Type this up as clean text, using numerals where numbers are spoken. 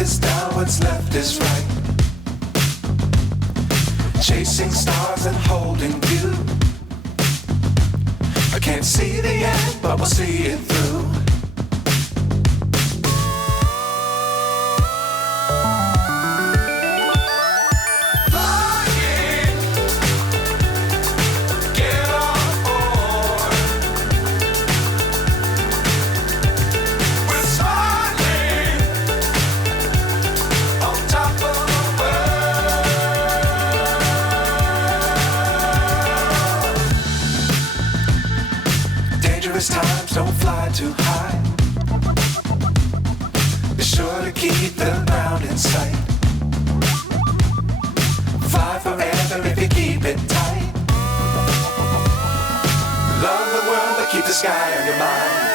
is down, what's left is right. Chasing stars and holding you. I can't see the end, but we'll see it through. Times don't fly too high. Be sure to keep the ground in sight. Fly forever if you keep it tight. Love the world, but keep the sky on your mind.